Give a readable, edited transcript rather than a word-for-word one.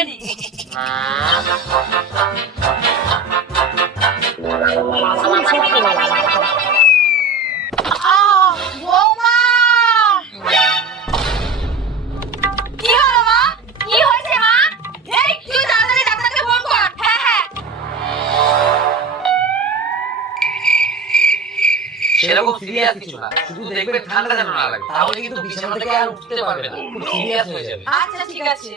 খেয়ে নি। বৌমা, কি হলো মা? কি হয়েছে মা? এই তুই তাড়াতাড়ি ডাক্তারকে ফোন কর। হ্যাঁ হ্যাঁ। সেরকম সিরিয়াস কিছু না, শুধু দেখবে ঠান্ডা যেন না লাগে, তাহলে কিন্তু বিছানা থেকে আর উঠতে পারবে না, খুব সিরিয়াস হয়ে যাবে। আচ্ছা ঠিক আছে।